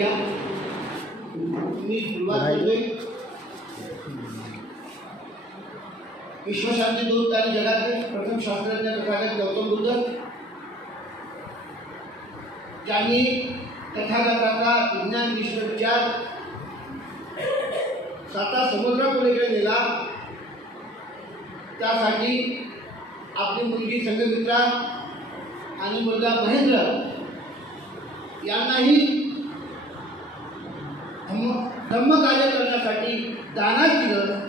घ्या. मी सुरुवात करतोय. विश्वशांती दूत आणि जगातील प्रथम शास्त्रज्ञ तथागत गौतम बुद्ध ज्यांनी तथागताचा विज्ञान विश्वविचार 7 समुद्रापलीकडे नेला, त्यासाठी आपली मुलगी संघमित्रा आणि मुलगा महेंद्र यांनाही धम्मकार्य करण्यासाठी दानात दिलं.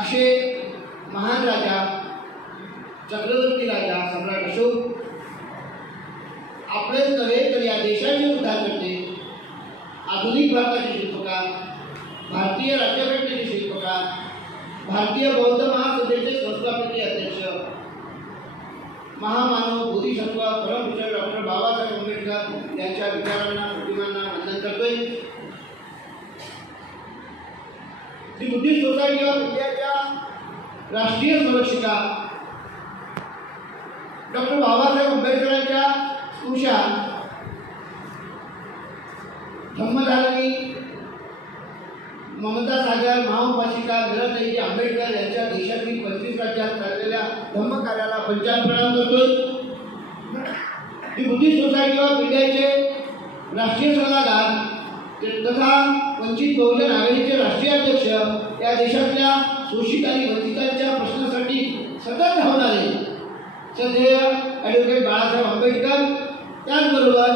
असे महान राजा, चक्रवर्ती राजा सम्राट अशोक आपलेच नव्हे तर या देशाचे उद्धार करते, आधुनिक भारताचे शिल्पकार, भारतीय राज्यघटनेचे शिल्पकार, भारतीय बौद्ध महासभेचे संस्थापकीय अध्यक्ष, महामानव बोधिसत्व परमपूज्य डॉक्टर बाबासाहेब आंबेडकर यांच्या विचारांना, प्रतिमांना वंदन करतोय. दी बुद्धिस्ट सोसायटी ऑफ इंडियाच्या राष्ट्रीय संरक्षिका डॉक्टर बाबासाहेब आंबेडकरांच्या स्पृशात धम्मधारिणी ममता सागर महाउपासिका मीराताई आंबेडकर यांच्या देशातील 35 राज्यात चाललेल्या धम्मकार्याला पंचायत प्रणाम करतोय. दी बुद्धिस्ट सोसायटी ऑफ इंडियाचे राष्ट्रीय सल्लागार तथा वंचित बहुजन आघाडीचे राष्ट्रीय अध्यक्ष, या देशातल्या शोषित आणि वंचितांच्या प्रश्नासाठी सतत धावणारे सदैव ॲडव्होकेट बाळासाहेब आंबेडकर, त्याचबरोबर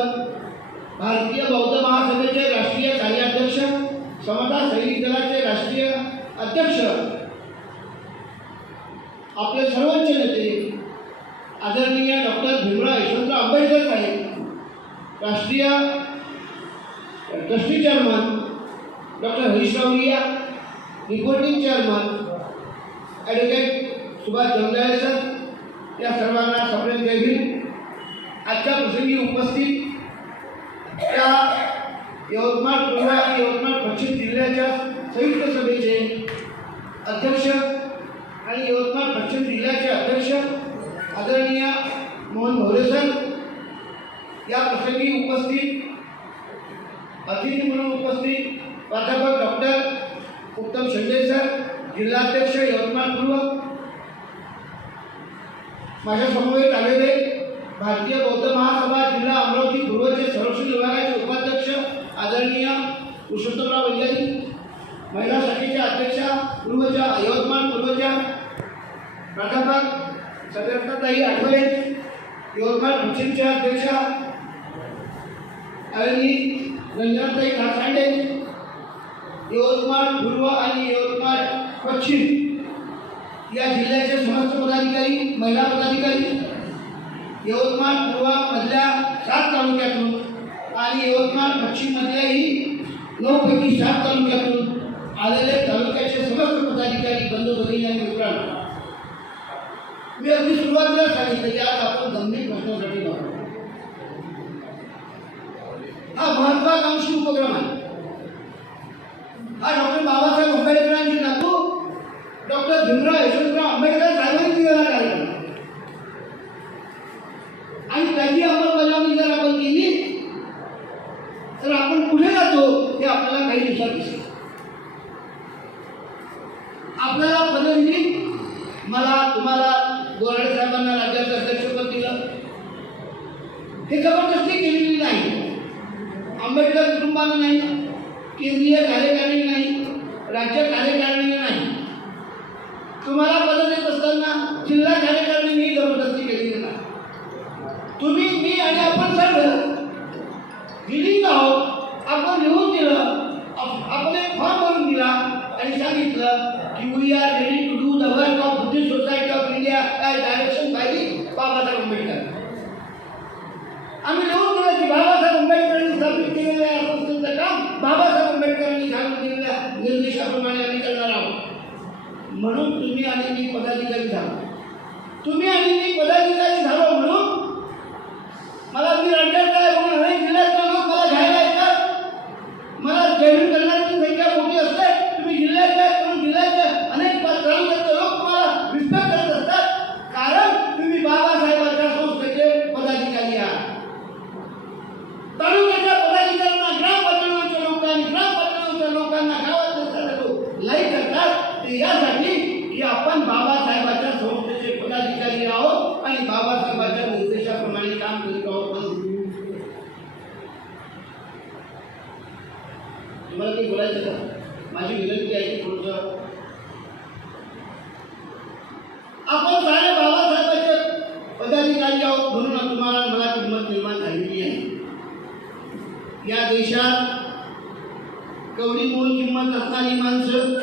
भारतीय बौद्ध महासभेचे राष्ट्रीय कार्याध्यक्ष, समता सैनिक दलाचे राष्ट्रीय अध्यक्ष, आपले सर्वोच्च नेते आदरणीय डॉक्टर भीमराव यशवंतराव आंबेडकर साहेब, राष्ट्रीय trustee chairman doctor Harish Rawalia, reporting chairman advocate Subhash Jamdale sir, या सर्वांना सप्रेम जय भीम. आजच्या प्रसंगी उपस्थित त्या यवतमाळ पूर्व आणि यवतमाळ पश्चिम जिल्ह्याच्या संयुक्त सभेचे अध्यक्ष आणि यवतमाळ पश्चिम जिल्ह्याचे अध्यक्ष आदरणीय मोहन भोरे सर, या प्रसंगी उपस्थित अतिथी म्हणून उपस्थित प्राध्यापक डॉक्टर उत्तम शेंडे सर, जिल्हाध्यक्ष यवतमाळ पूर्व, माझ्या समवेत आलेले भारतीय बौद्ध महासभा जिल्हा अमरावती पूर्वचे संरक्षण विभागाचे उपाध्यक्ष आदरणीय पुरुषोत्तमराव वैद्यरी, महिला शाखेच्या अध्यक्षा पूर्वच्या यवतमाळ पूर्वच्या प्राध्यापक सगळताई आठवले, यवतमाळ पश्चिमच्या अध्यक्षा आदरणीय रंजनाताई खारसांडे, यवतमाळ पूर्व आणि यवतमाळ पश्चिम या जिल्ह्याचे समस्त पदाधिकारी, महिला पदाधिकारी, यवतमाळ पूर्वमधल्या 7 तालुक्यातून आणि यवतमाळ पश्चिममधल्याही 9 पैकी 7 तालुक्यातून आलेले तालुक्याचे समस्त पदाधिकारी, बंधू भगिनी आणि मित्रांनो, मी अगदी सुरुवातीला सांगितलं की आज आपण गंभीर प्रश्नासाठी लावतो. हा महत्वाकांक्षी उपक्रम आहे. हा डॉक्टर बाबासाहेब आंबेडकरांचे नातू डॉक्टर भीमराव यशवंतराव आंबेडकर साहेबांनी दिलेला कार्यक्रम आणि त्याची अंमलबजावणी जर आपण केली तर आपण कुठे जातो हे आपल्याला काही दिवसात दिसेल. आपल्याला पदवी मला तुम्हाला बोराडे साहेबांना राज्याचं अध्यक्षपद दिलं, हे जबरदस्ती केलेली नाही. आंबेडकर कुटुंबाला नाही, केंद्रीय कार्यकारिणी नाही, राज्य कार्यकारिणी नाही. तुम्हाला पद देत असताना जिल्हा कार्यकारिणीने जबरदस्ती केलेली नाही. तुम्ही, मी आणि आपण सर्व विलीन आहोत. आपण लिहून दिलं, आपण एक फॉर्म भरून दिला आणि सांगितलं की we are ready to do the work of Buddhist society of India as direction by Babasaheb Ambedkar. आम्ही लिहून दिलं की बाबासाहेब आंबेडकरांनी स्थापित केलेल्या या संस्थेचं काम बाबासाहेब आंबेडकरांनी घालून दिलेल्या निर्देशाप्रमाणे आम्ही करणार आहोत. म्हणून तुम्ही आणि मी पदाधिकारी झालो. तुम्ही आणि मी पदाधिकारी झालो म्हणून मला मी राज्यातला आहे म्हणून अनेक जिल्ह्यातले लोक मला घ्यायला येतात. मला जैन करण्याची संख्या मोठी असते. तुम्ही जिल्ह्यातले आहेत म्हणून जिल्ह्यातले अनेक तालुक्यातले लोक तुम्हाला रिस्पेक्ट करत असतात, कारण तुम्ही बाबासाहेबांच्या संस्थेचे पदाधिकारी आहात. तुम्हाला काही बोलायचं का? माझी विनंती आहे की थोडंसं आपण सारे बाबासाहेबांचे पदाधिकारी आहोत म्हणून तुम्हाला मला किंमत निर्माण झालेली आहे. या देशात कवडी मोल किंमत असणारी माणसं,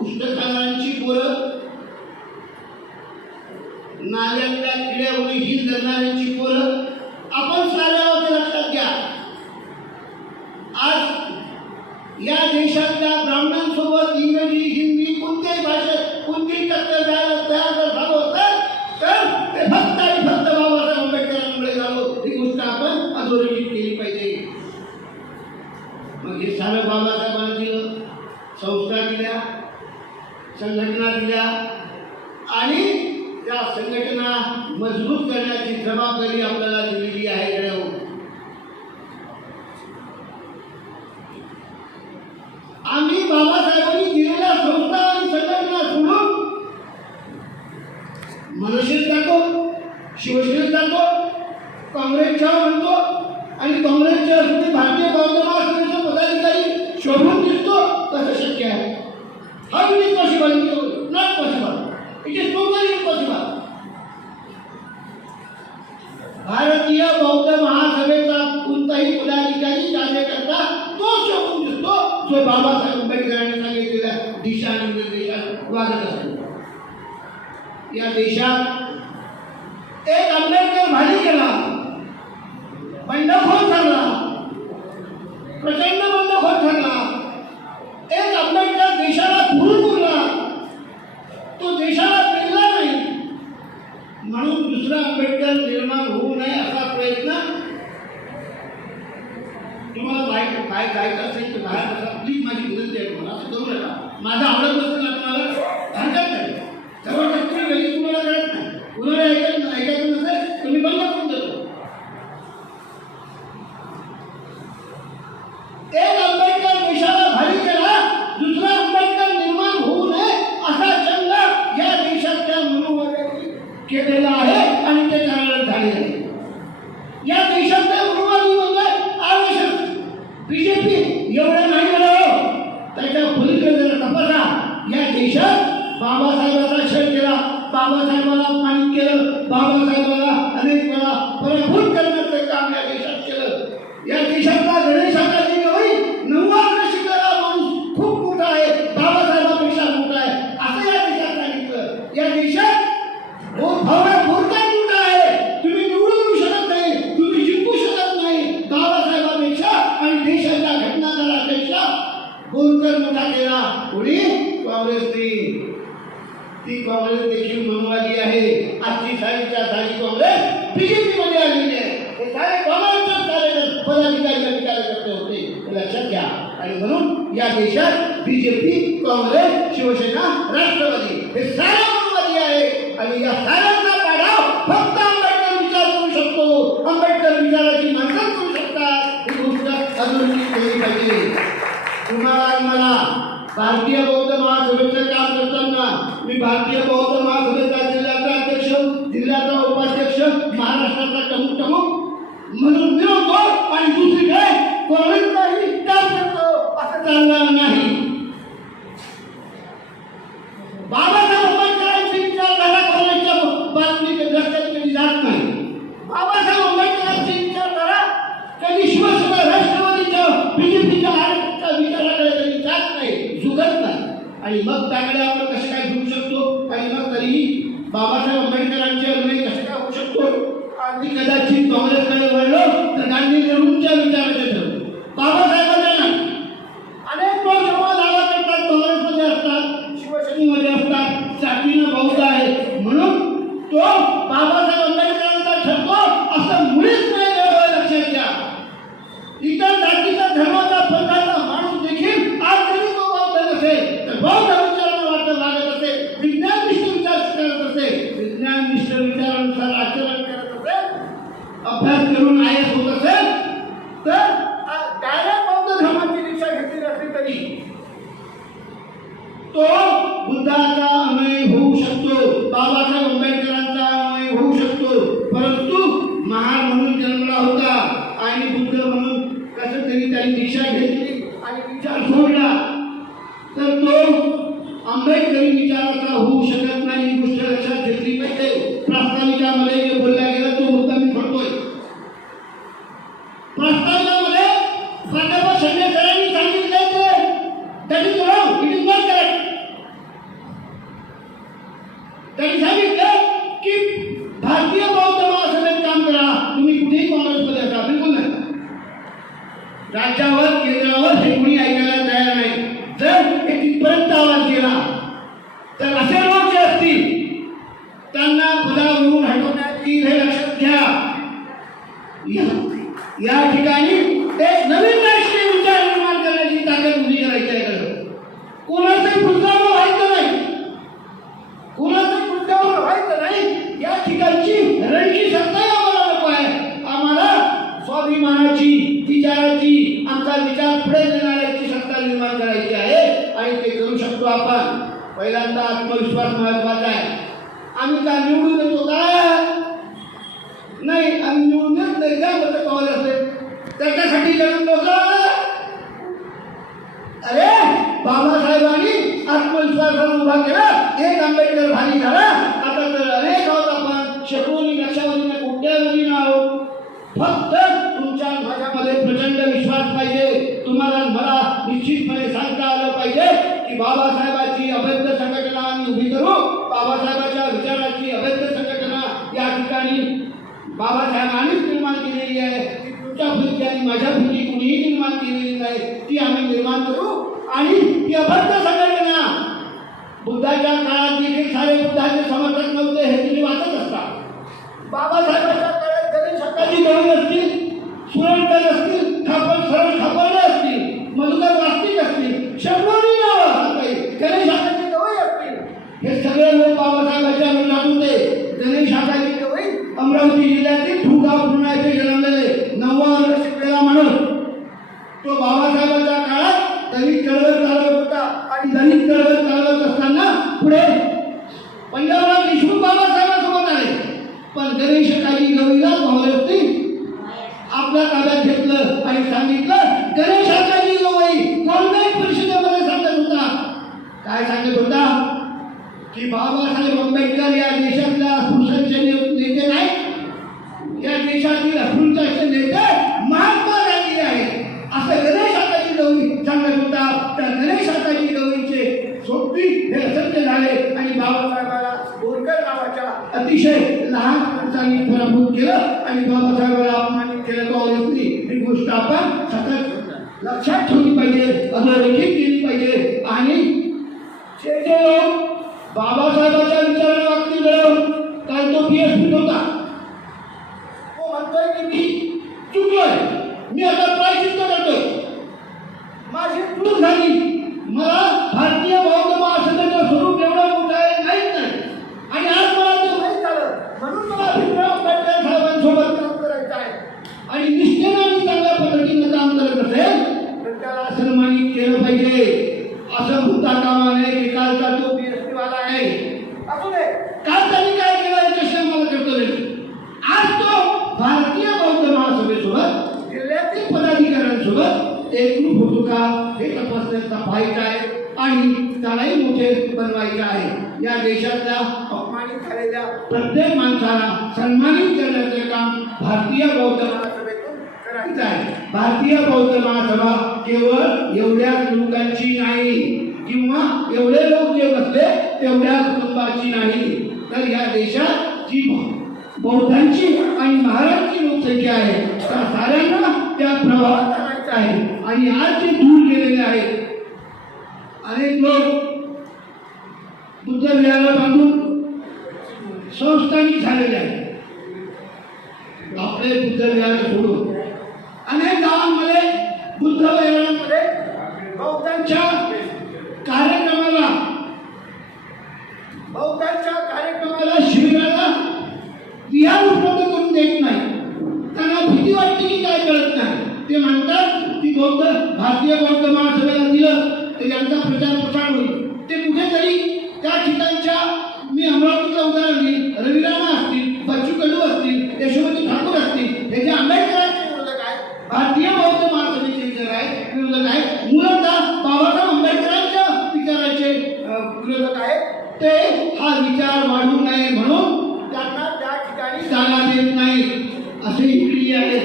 उष्टखानांची पोरं, नाल्यातल्या किड्यावर हिल धरणाऱ्यांची पोरं आपण साऱ्यावर लक्षात घ्या. आज या देशातल्या ब्राह्मणांसोबत इंग्रजी, हिंदी, कोणत्याही भाषेत कोणतीही टक्कर द्यायला तयार जर झालो असेल तर ते फक्त आणि फक्त बाबासाहेब आंबेडकरांमुळे झालो. ही गोष्ट आपण अधोरेखित केली पाहिजे. मग हे सारं बाबासाहेबांना दिलं, संस्था दिल्या, संघटना दिल्या आणि त्या संघटना मजबूत करण्याची जबाबदारी आपल्याला दिलेली आहे. आम्ही बाबासाहेबांनी दिलेल्या संस्था आणि संघटना सोडून मनसेत जातो, शिवसेनेत जातो, काँग्रेसच्या म्हणतो आणि काँग्रेसच्या भारतीय बौद्ध महासभेचे पदाधिकारी शोधून दिसतो. कसं शक्य आहे? How it is possible? Not possible. It is totally impossible. भारतीय बौद्ध महासभेचा कोणताही पदाधिकारी कार्यकर्ता तो शोधून दिसतो जो बाबासाहेब आंबेडकरांनी सांगितलेल्या दिशा आणि निर्देशात वागत असतो. या देशात एक आंबेडकर भारी केला, बंडखोर ठरला, प्रचंड बंडखोर ठरला. एक आंबेडकर देशाला भूल बोलला, तो देशाला पेरला नाही म्हणून दुसरा आंबेडकर निर्माण होऊ नये असा प्रयत्न. तुम्हाला बाहेर काय जायचं असेल तर बाहेर बसा, प्लीज. माझी विनंती आहे तुम्हाला, असं करू नका. माझा आवडत नसेल ना तुम्हाला हरकत नाही, जबरदस्ती वेगळी तुम्हाला कळत नाही. कुणाला ऐकायचं नसेल तुम्ही बंद करून देतो. एक आंबेडकर देशाला भारी केला, दुसरा आंबेडकर निर्माण होऊ नये असा जंग या देशातल्या मनुवाद्यांनी केलेला आहे आणि ते कार्यरत झाले आहे. या देशातल्या मनुवादी म्हणजे आवश्यक बीजेपी एवढं नाही झालं, त्याच्या पलीकडे जर तपासा. या देशात बाबासाहेबांचा छळ केला, बाबासाहेबांना अपमानित केलं, बाबासाहेबांना अनेक वेळा पराभूत करण्याचं काम या देशात केलं. या देशातला गणेशाचा गवई 9 वर्ष शिकलेला माणूस खूप मोठा आहे, बाबासाहेबांपेक्षा मोठा आहे असं या देशात सांगितलं. या देशात मोठा आहे, तुम्ही निवडून येऊ शकत नाही, तुम्ही जिंकू शकत नाही. बाबासाहेबांपेक्षा आणि देशाच्या घटनाकारापेक्षा बोरकर मोठा केला कोणी? काँग्रेसने. ती काँग्रेस देखील मनुवादी आहे. आजची साडीच्या साडी काँग्रेस बीजेपी मध्ये आलेली आहे. हे सारे काँग्रेसचे कार्यकर्ते, पदाधिकारी आणि कार्यकर्ते होते, लक्षात घ्या. आणि म्हणून या देशात बीजेपी, काँग्रेस, शिवसेना, राष्ट्रवादी हे सारे मनुवादी आहे. आणि या साऱ्यांचा पाडाव फक्त आंबेडकर विचार करू शकतो. आंबेडकर विचाराची माणसं करू शकतात. ही गोष्ट अधोरेखित केली पाहिजे. तुम्हाला मला भारतीय बौद्ध महासभेचं काम करताना मी भारतीय बौद्ध महासभेचा जिल्ह्याचा अध्यक्ष, जिल्ह्याचा उपाध्यक्ष, महाराष्ट्राचा प्रमुख म्हणून मिळवतो आणि दुसरीकडे काँग्रेसचाही काम करतो असं चालणार नाही. बाबासाहेब आंबेडकरांची विचारधारा काँग्रेसच्या बातमीचे रस्त्यात कधी जात नाही. बाबासाहेब आंबेडकरांची विचारधारा कधी शिवसेना, राष्ट्रवादीच्या, बीजेपीच्या विचाराकडे कधी जात नाही, झुकत नाही. आणि मग त्याकडे आपण कसं काय झुकू शकतो? आणि मग तरीही बाबासाहेब आंबेडकरांचे अन्वय कसे काय होऊ शकतो? आणि कदाचित काँग्रेसकडे वळलो तर गांधी नेहरूंच्या विचाराचे ठरतो, बाबासाहेबांना नाही. अनेक लोक जेव्हा दावा करतात काँग्रेसमध्ये असतात, शिवसेनेमध्ये असतात, जातीनं बौद्ध आहे म्हणून तो बाबासाहेब आंबेडकरांचा ठरतो असं मुळीच नाही. लक्षात घ्या. इतर जातीचा, धर्माचा, पंथाचा माणूस देखील आज जरी तो बौद्ध नसेल तर बौद्ध विचारांना वागत असेल, विज्ञाननिष्ठ विचार करत असेल, विज्ञाननिष्ठ विचारानुसार आचरण करत असेल, अभ्यास करून आयएस होत असेल तर डायरेक्ट बौद्ध धर्माची दीक्षा घेतली असली तरी तो बुद्धाचा अन्वय होऊ शकतो, बाबासाहेब आंबेडकरांचा अन्वय होऊ शकतो. परंतु महान म्हणून जन्मला होता आणि बुद्ध म्हणून कसं तरी त्यांनी दीक्षा घेतली आणि आणि विचार सोडला तर तो आंबेडकरी विचाराचा होऊ शकत नाही. ही गोष्ट लक्षात घेतली पाहिजे. प्रस्ताविकामध्ये जे बोलला गेला तो मुद्दा मी म्हणतोय. प्रस्ताविकामध्ये प्राध्यापक संजय सरांनी सांगितले that is wrong, it is not correct. त्यांनी सांगितलं की भारतीय बौद्ध महासभेत काम करा, तुम्ही कुठेही काँग्रेसमध्ये असा. बिलकुल नाही. राज्यावर केंद्रावर हे कोणी ऐकायला तयार नाही. जर हे तिथपर्यंत आवाज केला तर असे लोक जे असतील त्यांना पदावरून हटवण्याची हे लक्षात घ्या. या ठिकाणी एक नवीन राष्ट्रीय विचार निर्माण करण्याची ताकद उभी करायची आहे. कोणाचे मुद्दावर व्हायचं नाही, कोणाचे मुद्दावर व्हायचं नाही. या ठिकाणची रणची सत्ता आम्हाला नको आहे. आम्हाला स्वाभिमानाची, विचाराची, आमचा विचार पुढे नेणाऱ्याची सत्ता निर्माण करायची आहे आणि ते करू शकतो आपण. पहिल्यांदा आत्मविश्वास महत्वाचा आहे. आम्ही का निवडून येतो का नाही, आम्ही निवडून येत नाही का मत कॉल असते त्याच्यासाठी जन्म लोक. अरे बाबासाहेबांनी आत्मविश्वासाला उभा केला, एक आंबेडकर भारी झाला. आता तर अनेक आहोत आपण, शेकडोनी लक्षावधीने कोट्यावधीने आहोत. फक्त तुमच्या माझ्यामध्ये प्रचंड विश्वास पाहिजे. तुम्हाला मला निश्चितपणे सांगता आलं पाहिजे की बाबासाहेबांची अभेद्य संघटना आम्ही उभी करू. बाबासाहेबांच्या विचाराची अभेद्य संघटना या ठिकाणी बाबासाहेबांनीच निर्माण केलेली आहे. ती तुमच्या भूती आणि माझ्या भूती कुणीही निर्माण केलेली नाही. ती आम्ही निर्माण करू आणि ती अभेद्य संघटना. बुद्धाच्या काळात देखील सारे बुद्धाचे समर्थक नव्हते हे तुम्ही वाचत असता. बाबासाहेबांच्या काळात गणेश हक्काची गवळी असतील, सुरणकर असतील, सरळ खापरले असतील, मधुकर वास्तिक असतील, शेकडोनी नावं गणेश हक्काची गवळी असतील. हे सगळे लोक बाबासाहेबांच्या विरोधात होते. गणेश हक्काची गवळी अमरावती जिल्ह्यातील भूगाव पुण्याचे जन्मलेले 9वा वर्ग शिकलेला माणूस. तो बाबासाहेबांच्या काळात दलित चळवळ चालवत होता आणि दलित चळवळ चालवत असताना पुढे पंजाबराव देशमुख बाबासाहेबांसोबत आले. पण गणेश हक्काची गवळीला काँग्रेसने आपल्या ताब्यात घेतलं आणि सांगितलं गणेश हक्काची गवळी काँग्रेस परिषदेमध्ये सांगत होता. काय सांगत होता की बाबासाहेब आंबेडकर या देशातल्या अस्पृश्यांचे नेते नाही, या देशातील अस्पृश्यांचे नेते महात्मा गांधी आहे असं गणेश हक्काची गवळी सांगत होता. त्या गणेश हक्काची गवळीचे सोबती हे असत्य झाले आणि बाबासाहेबांना बोरकर नावाच्या अतिशय लहान माणसांनी पराभूत केलं आणि बाबासाहेबांना अपमानित केलं. काँग्रेसने ही गोष्ट आपण सतत लक्षात ठेवली पाहिजे, अधोरेखित केली पाहिजे. आणि जे जे लोक बाबासाहेबांच्या विचाराने वागतील घडवून, कारण तो PSP होता, तो म्हणतोय की मी चुकलोय, मी आता प्रायश्चित्त करतोय, माझी चूक झाली, मला भारतीय बौद्ध महासभेचं स्वरूप एवढं मोठं आहे माहीत नाही आणि आज मला ते माहीत झालं म्हणून मला भीमराव आंबेडकर साहेबांसोबत काम करायचं आहे. आणि निष्ठेने आणि चांगल्या पद्धतीनं काम करत असेल तर त्याला सन्मानित केलं पाहिजे. असं म्हणता कामा नये की कालचा तो PSP वाला आहे असू दे, काल त्यांनी काय केलं याच्याशी मला करतो नाही. आज तो भारतीय बौद्ध महासभेसोबत जिल्ह्यातील पदाधिकाऱ्यांसोबत एकरूप होतो का हे तपासण्याचा पाहायचं आहे आणि त्यालाही मोठे बनवायचं आहे. या देशातल्या अपमानित झालेल्या प्रत्येक माणसाला सन्मानित करण्याचं काम भारतीय बौद्ध महासभेतून करायचं आहे. भारतीय बौद्ध महासभा केवळ एवढ्याच लोकांची नाही किंवा एवढे लोक जे बसले तेवढ्या कुटुंबाची नाही, तर या देशात जी बौद्धांची आणि महाराजांची लोकसंख्या आहे त्या साऱ्यांना त्या प्रभावात आणायचं आहे. आणि आज जे दूर गेलेले आहेत अनेक लोक बुद्ध विहार बांधून संस्थानिक झालेले आहेत. आपले बुद्ध विहार सोडून अनेक गावांमध्ये बुद्ध विहारांमध्ये बौद्धांच्या कार्यक्रमाला शिबिराला विहार उपलब्ध करून देत नाही. त्यांना भीती वाटते की काय कळत नाही. ते म्हणतात की भारतीय बौद्ध महासभेला दिलं तर यांचा प्रचार प्रसार होईल. ते कुठेतरी त्या ठिकाणच्या मी अमरावतीचं उदाहरण देईल, रविरामा असतील, बच्चू कडू असतील, यशोमती ठाकूर असतील, हे जे आंबेडकरांचे विरोधक आहेत, भारतीय बौद्ध महासभेचे विचार आहेत, विरोधक आहेत, मूलतः बाबासाहेब आंबेडकरांच्या विचाराचे विरोधक आहेत. ते हा विचार वाढू नये म्हणून त्यांना त्या ठिकाणी जागा देत नाही असे इकडे आहेत.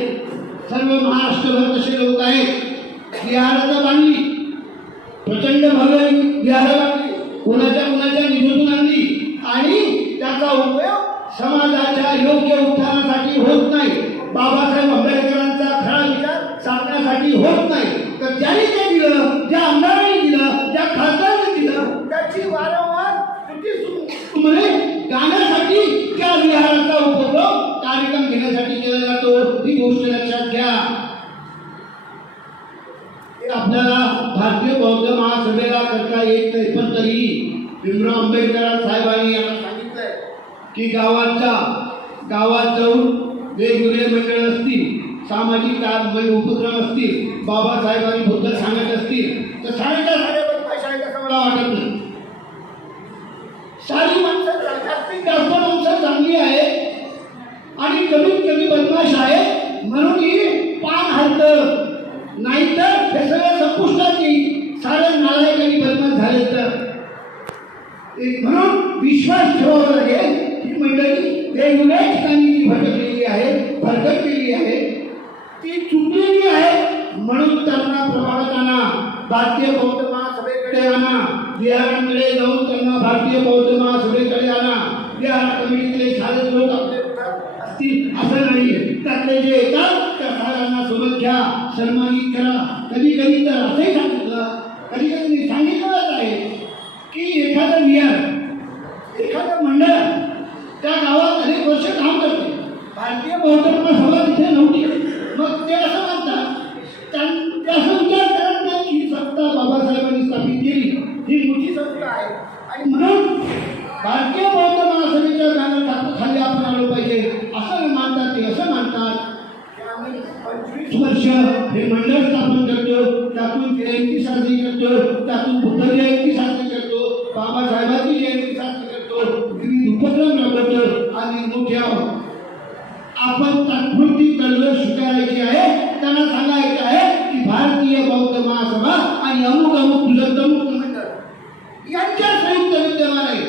सर्व महाराष्ट्रभर तसे लोक आहेत. विहाराचं बांधली, प्रचंड भव्य विहार बांधली, कोणाच्या निधीतून आणली आणि त्याचा उपयोग समाजाच्या योग्य उत्थानासाठी होत नाही, बाबासाहेब आंबेडकरांचा खरा विचार साधण्यासाठी होत नाही. तर ज्यांनी ते दिलं, ज्या आमदारांनी दिलं, ज्या खासदारांनी दिलं, त्याची वारंवार तुमने गाण्यासाठी त्या विहाराचा उपयोग कार्यक्रम घेण्यासाठी केला जातो. ही गोष्ट लक्षात घ्या. आपल्याला भारतीय बौद्ध महासभेला करता येत नाही, पण तरी भीमराव आंबेडकर साहेबांनी आता सांगितलंय की गावात जाऊन वेगवेगळे मंडळ असतील, सामाजिक उपक्रम असतील, बाबासाहेबांनी बद्दल सांगत असतील तर साडेच्या बदमाश आहेत असं मला वाटत नाही. सारी माणसं जास्तीत जास्त माणसं चांगली आहे आणि कमीत कमी बदमाश आहे म्हणून ही पान हलतं, नाहीतर हे सगळं संपुष्टात येईल. सारे नालायक आणि बदमाश झाले तर म्हणून विश्वास ठेवावा लागेल ही मंडळी वेगवेगळ्या ठिकाणी जी भटकलेली आहे, भरकटलेली आहे, ती चुकलेली आहे. म्हणून त्यांना प्रभावकांना भारतीय बौद्ध महासभेकडे आणा, विहारांकडे जाऊन त्यांना भारतीय बौद्ध महासभेकडे आणा. विहार कमिटीतले सारे लोक आपले असतील असं नाही, त्यातले जे येतात त्या साऱ्यांना सोबत घ्या, सन्मानित करा. कधी कधी तर असंही सांगितलं, कधी कधी सांगितलंच आहे की एखादं विहार, एखादं मंडळ त्या गावात अनेक वर्ष काम करते, भारतीय बौद्ध महासभा तिथे नव्हती, मग ते असं म्हणतात, ते असं विचार करत नाही की सत्ता बाबासाहेबांनी स्थापित केली, ही मोठी संस्था आहे आणि म्हणून भारतीय बौद्ध महासभेच्या बॅनर खाली आपण आलो पाहिजे असं मानतात. ते असं मानतात की आम्ही 25 वर्ष हे मंडळ स्थापन करतो, त्यातून जयंती साजरी करतो, त्यातून बुद्ध जयंती साजरी करतो, बाबासाहेबांची जयंती साजरी करतो, विविध उपक्रम राबवतो आणि मोठ्या आपण तात्पुरती तळमळ स्वीकारायची आहे. त्यांना सांगायचं आहे की भारतीय बौद्ध महासभा आणि अमुक अमुक मंडळ यांच्या संयुक्त विद्यमाने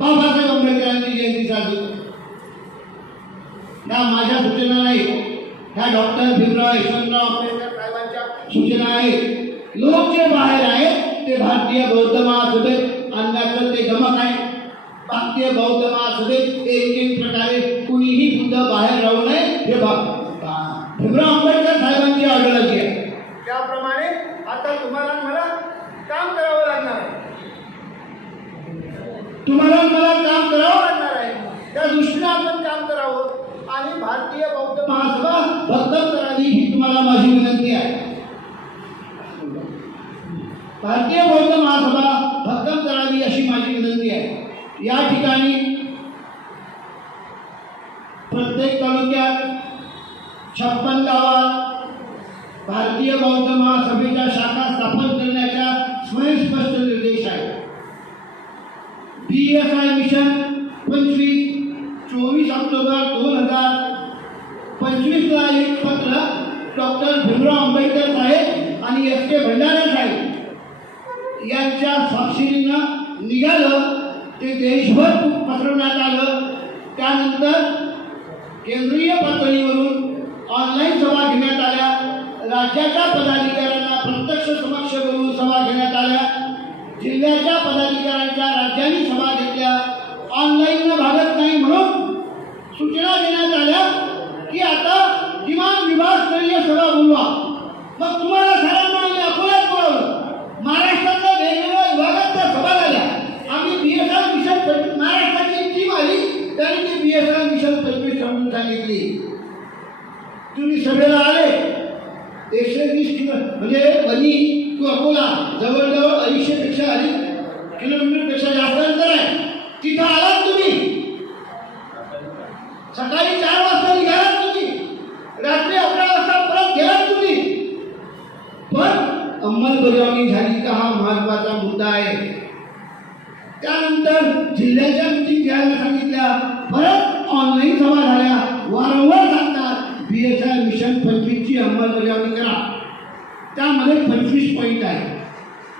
बाबासाहेब आंबेडकरांची जयंती साजरी. ह्या माझ्या सूचना नाही, ह्या डॉक्टर भीमराव यशवंतराव आंबेडकर साहेबांच्या सूचना आहेत. लोक जे बाहेर आहेत ते भारतीय बौद्ध महासभेत आणण्याचं ते गमक आहे. भारतीय बौद्ध महासभेत एक प्रकारे कुणीही बुद्ध बाहेर राहू नये हे भीमराव आंबेडकर साहेबांची आयडियोलॉजी आहे. त्याप्रमाणे आता तुम्हाला मला काम करावं लागणार आहे, तुम्हाला मला काम करावं लागणार आहे. त्या दृष्टीने आपण काम करावं आणि भारतीय बौद्ध महासभा भक्कम करावी ही तुम्हाला माझी विनंती आहे. भारतीय बौद्ध महासभा भक्कम करावी अशी माझी विनंती आहे. या ठिकाणी प्रत्येक तालुक्यात 56 गावात भारतीय बौद्ध महासभेच्या शाखा स्थापन करण्याच्या स्वयंस्पष्ट निर्देश आहेत. BSI मिशन 24 ऑक्टोबर 2025 ला एक पत्र डॉक्टर भीमराव आंबेडकर साहेब आणि S.K. भंडारे साहेब यांच्या स्वाक्षरीनं निघालं. ते देशभर पसरवण्यात आलं. त्यानंतर केंद्रीय पातळीवरून ऑनलाईन सभा घेण्यात आल्या, राज्याच्या पदाधिकाऱ्यांना प्रत्यक्ष समक्ष बोलून सभा घेण्यात आल्या, जिल्ह्याच्या पदाधिकाऱ्यांच्या राज्यांनी सभा घेतल्या. ऑनलाईन भागत नाही म्हणून सूचना देण्यात आल्या की आता किमान विभागस्तरीय सभा बोलवा. मग तुम्हाला साऱ्यांना आम्ही अकोल्यात बोलावलं, महाराष्ट्रातल्या वेगवेगळ्या विभागात त्या सभा झाल्या. आम्ही BSI मिशन महाराष्ट्राची टीम आली, त्यांनी ती BSI मिशन 25 समजून सांगितली. तुम्ही सभेला आले, 120 किलोमीटर म्हणजे वणी टू अकोला जवळजवळ 250 किलोमीटरपेक्षा जास्त अंतर आहे. तिथं आलात तुम्ही, सकाळी 4 वाजता निघालात तुम्ही, रात्री 11 वाजता परत गेलात तुम्ही, पण अंमलबजावणी झाली का हा महत्वाचा मुद्दा आहे. त्यानंतर जिल्ह्याच्या मीटिंग घ्यायला सांगितल्या, परत ऑनलाईन सभा झाल्या. वारंवार सांगतात BSI मिशन 25 ची अंमलबजावणी करा. त्यामध्ये 25 पॉईंट आहे.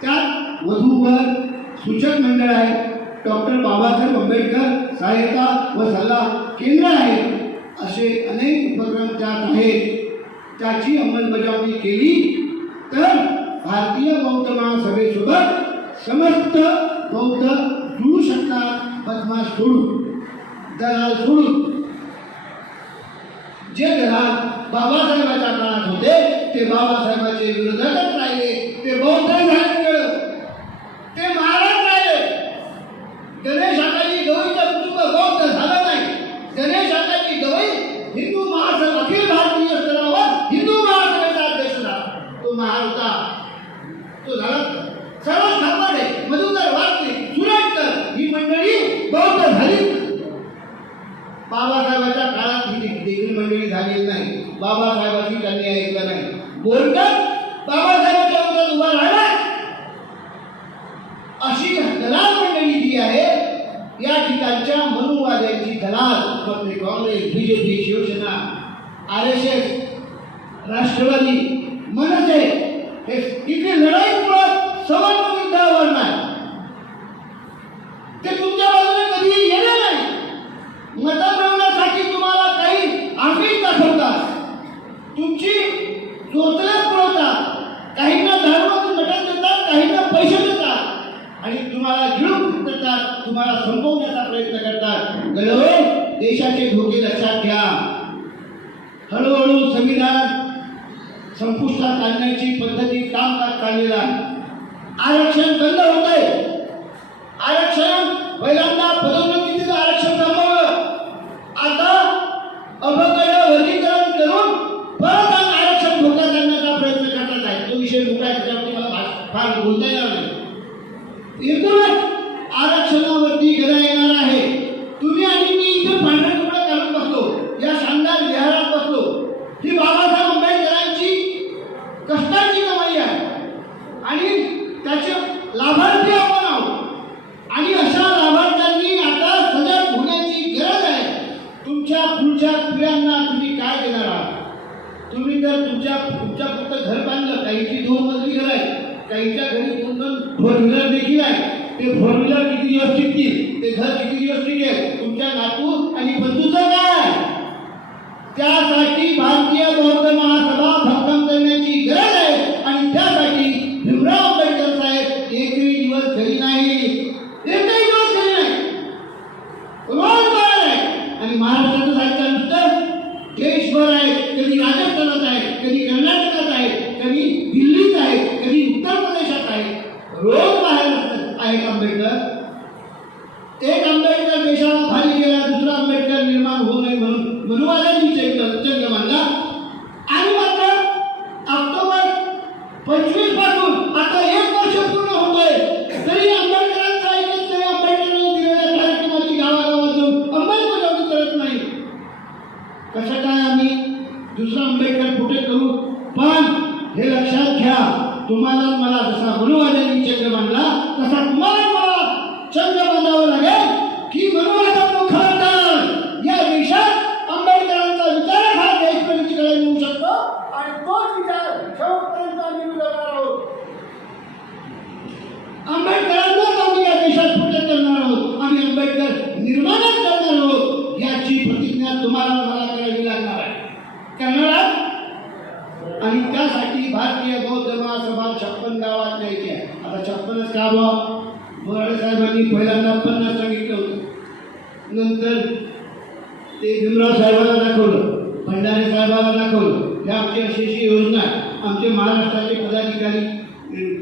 त्यात वधूवर सूचक मंडळ आहे, डॉक्टर बाबासाहेब आंबेडकर सहायता व सल्ला केंद्र आहे, असे अनेक उपक्रम त्यात आहेत. त्याची अंमलबजावणी केली तर भारतीय बौद्ध महासभेसोबत समस्त बौद्ध जुळू शकतात. बदमाश सोडून, दलाल सोडून. जे दलाल बाबासाहेबांच्या काळात होते ते बाबासाहेबांचे विरोधकच राहिले, ते बौद्ध झाले, ते महाराज राहिले. गणेश आकाजी गवईचं कुटुंब बौद्ध झालं नाही. गणेश आकाजी गवई हिंदू महासभा, अखिल भारतीय स्तरावर हिंदू महासभेचा अध्यक्ष झाला. तो महाराजा तो झाला सर्व सापडे, मधुकर वाचले, सुरेशकर ही मंडळी बौद्ध झाली. बाबासाहेबांच्या काळात ही देखील मंडळी झालेली नाही. बाबासाहेबांची त्यांनी ऐकलं नाही. बोलकर बाबासाहेबांच्या विरोधात उभा राहिला. अशी दलाल मंडळी जी आहे या ठिकाणच्या मनुवाद्यांची दलाल, मग काँग्रेस, बीजेपी, शिवसेना, RSS, राष्ट्रवादी, मनसे हे इथे लढाई मुळात सवर्ण युद्धावर नाही. ते तुमच्या बाजूने कधी येणार नाही. मतं मिळवण्यासाठी तुम्हाला काही आमिष दाखवतात, तुमची चोचले पुरवतात, काहींना दारूचं मटण देतात, काहींना पैसे देतात आणि तुम्हाला गिळून देतात, तुम्हाला संपवण्याचा प्रयत्न करतात. गळवे देशाचे धोके लक्षात घ्या. हळूहळू संविधान संपुष्टात आणण्याची पद्धती कामकाज चाललेला आहे. आरक्षण बंद होत आहे. आरक्षण पहिल्यांदा पदोन्नतीचं आरक्षण थांबवलं, आता अभकड वर्गीकरण करून परत आरक्षण धोक्यात आणण्याचा प्रयत्न करतात आहे. तो विषय मोठा आहे, त्याच्यावरती मला फार बोलता येणार नाही. एकूणच आरक्षणावरती गदा येणार आहे. तुम्ही आणि मी इथे पांढरे तुकडे घालून बसलो, या शानदार विहारात बसलो. ही बाबासाहेब आंबेडकरांची कष्टाची कमाई आहे आणि त्याचे लाभार्थी आपण आहोत. आणि अशा लाभार्थ्यांनी आता सजग होण्याची गरज आहे. तुमच्या पुढच्या पिढ्यांना तुम्ही काय देणार आहात? तुम्ही जर तुमच्या पुढचं घर बांधलं, काहींची 2 मजली घर आहे, काहींच्या घरी 2 फोर व्हीलर देखील आहे. ते फोर व्हीलर किती दिवस टिकतील? ते घर किती दिवस टिकेल? तुमच्या नातू आणि बंधूचं काय? त्यासाठी भारतीय बौद्ध महासभा भक्कम करण्याची गरज आहे आणि त्यासाठी भीमराव आंबेडकर साहेब एकही दिवस घरी नाही, एकही दिवस घरी नाही, रोज बाहेर आहे. आणि महाराष्ट्राचं साहित्य नुसतं देशभर आहे. कधी राजस्थानात आहे, कधी कर्नाटकात आहे, कधी दिल्लीत आहे, कधी उत्तर प्रदेशात आहे. रोज बाहेर आहेत आंबेडकर. एक आंबेडकर देशाला खाली गेला, दुसरा आंबेडकर निर्माण होऊ नये म्हणून मनुवाद्यांनी चंग मांडला. आणि मात्र ऑक्टोबर 25 पासून आता 1 वर्ष पूर्ण होतोय, तरी आंबेडकरांचा ऐकत नाही. आंबेडकरांनी दिलेल्या कार्यक्रमाची गावागावात जाऊन अंमलबजावणी करत नाही. कसं काय आम्ही दुसरा आंबेडकर कुठे करू? पण हे लक्षात घ्या, तुम्हाला मला जसा मनुवाद्यांनी चंग मांडला तसा तुम्हाला मला चंग बांधावं लागेल की मनुवादाचं खरं या देशात आंबेडकरांचा विचार हा देश प्रगतीकडे नेऊ शकतो आणि तोच विचार शेवटपर्यंत आम्ही मिळवणार आहोत. आंबेडकरांनाच आम्ही या देशात पुढे करणार आहोत. आम्ही आंबेडकर निर्माणच करणार आहोत. याची प्रतिज्ञा तुम्हाला मला करावी लागणार आहे, करणार आहात. आणि त्यासाठी भारतीय बौद्ध महासभा 56 गावात न्यायची आहे. आता 56च का बा? बोराडे साहेबांनी पहिल्यांदा 50 सांगितलं होतं, नंतर ते भीमराव साहेबांना दाखवलं, भंडारे साहेबांना दाखवलं. हे आमची अशी योजना आहे. आमचे महाराष्ट्राचे पदाधिकारी,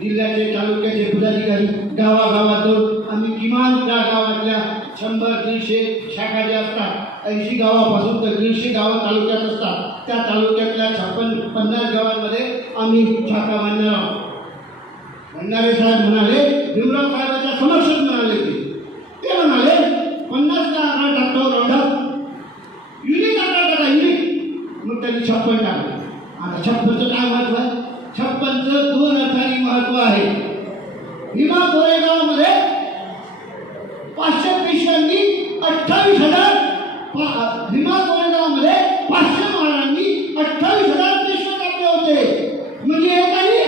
जिल्ह्याचे तालुक्याचे पदाधिकारी गावागावात जाऊन आम्ही किमान त्या गावातल्या 100-150 शाखा ज्या असतात, 80 गावापासून तर 150 गावं तालुक्यात असतात, त्या तालुक्यातल्या 56-50 गावांमध्ये आम्ही शाखा बांधणार आहोत. भंडारे साहेब म्हणाले, भीमराव साहेबांच्या समक्षच म्हणाले, ते म्हणाले 50चा आकडा टाकतो राऊंडअप, युनिक आकडा टाका, युनिक. मग त्यांनी 56 टाकलं. आता 56चं काय महत्व आहे? 56चं 2 अर्थांनी महत्व आहे. भीमा कोरेगावमध्ये 500 पेशव्यांनी 28,000, भीमा कोरेगावमध्ये 500 महाराजांनी 28,000 पेशवे कापले होते. म्हणजे एकाने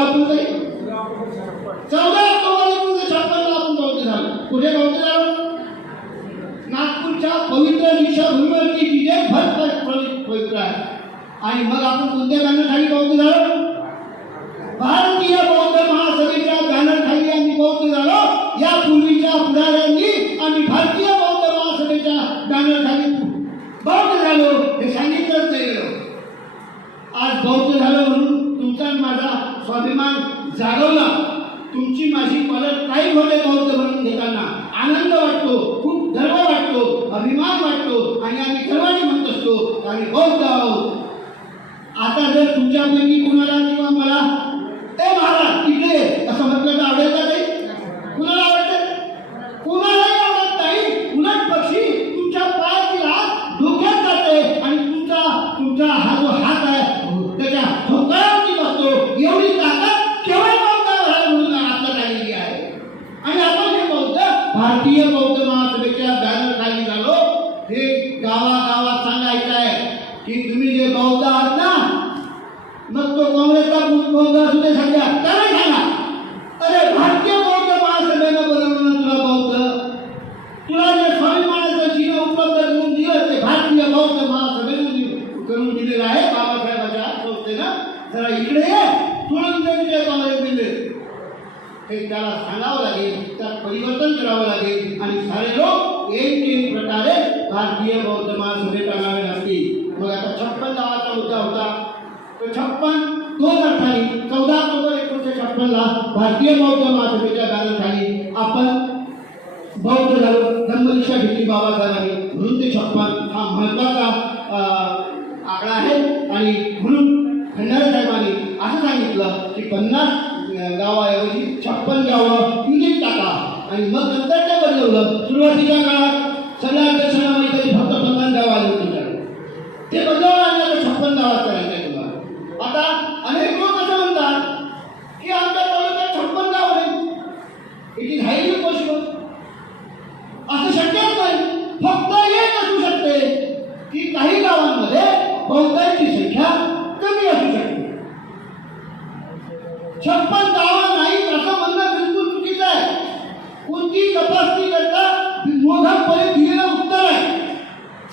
आपण काही 14 ऑक्टोबर 1956 आपण बौद्ध झालो. कुठे बौद्ध झालो? नागपूरच्या पवित्र दीक्षाभूमीवरती जी जे पवित्र आहे. आणि मग आपण कोणत्या बॅनरखाली बौद्ध झालो? भारतीय बौद्ध महासभेच्या बॅनरखाली आम्ही बौद्ध झालो. या पूर्वीच्या पुढाऱ्यांनी आम्ही भारतीय बौद्ध महासभेच्या बॅनरखाली बौद्ध झालो हे सांगितलंच नाही गेलं. आज बौद्ध झालो म्हणून तुमचा माझा स्वाभिमान जागवला. तुमची माझी मदत काही होते बौद्ध म्हणून घेताना आनंद वाटतो, खूप गर्व वाटतो, अभिमान वाटतो आणि आम्ही गर्वाने म्हणत असतो आम्ही बौद्ध आहोत. आता जर तुमच्यापैकी कुणाला किंवा मला ते महाराज तिकडे असं म्हटलं तर आवडेल का काही? कुणाला आवडतं? कुणालाही आवडत नाही. उलट पक्षी तुमच्या पायाची हात डोक्यात जाते आणि तुमचा हा जो हात आहे त्याच्या ठोकळावरती बसतो. एवढी ताकद केवळ बौद्धावर आहे म्हणून आपल्यात आलेली आहे. आणि आपण हे बौद्ध भारतीय बौद्ध महासभेच्या बॅनर खाली झालो. हे गावागावात सांगायचं आहे की तुम्ही जे बौद्ध आहात ना, मग तो काँग्रेसचा बौद्ध असू दे सध्या त्याला सांगा, अरे भारतीय बौद्ध महासभेनं बनवलं तुला बौद्ध, तुला जे स्वाभिमानाचं चिन्ह उपलब्ध करून दिलं ते भारतीय बौद्ध महासभेनं करून दिलेलं आहे बाबासाहेबांच्या संस्थेनं. जरा इकडे ये, सोडून दे काँग्रेस दिले हे त्याला सांगावं लागेल, त्यात परिवर्तन करावं लागेल आणि सारे लोक एक प्रकारे भारतीय बौद्ध महासभेत आणावे लागतील. मग आता 56 गावाचा मुद्दा होता. तो 56 2018 14 ऑक्टोबर 1956 भारतीय बौद्ध महासभेच्या बॅनरखाली आपण बौद्ध झालो. धम्मदीक्षा घेतली बाबासाहेबांनी म्हणून ते 56 हा महत्वाचा आकडा आहे. आणि म्हणून खंडारे साहेबांनी असं सांगितलं की 50 गावाऐवजी 56 गावं युनिट टाका. आणि मग नंतर ते बदलवलं. सुरुवातीच्या काळात सगळ्या अध्यक्षांना माहिती आहे फक्त 50 गाव आले होते. ते बदलवलं आणि आता 56 गावात करायचं आहे तुम्हाला. आता अनेक लोक असं म्हणतात की आमच्या तालुक्यात 56 गाव आहेत. It is highly possible. असं शक्यच नाही. फक्त एक असू शकते की काही गावांमध्ये बौद्धांची संख्या कमी असू शकते. 56 गावं नाही असं म्हणणं बिलकुल चुकीचं आहे. कोणती तपासणी करता मोठमपणे दिलेलं उत्तर आहे.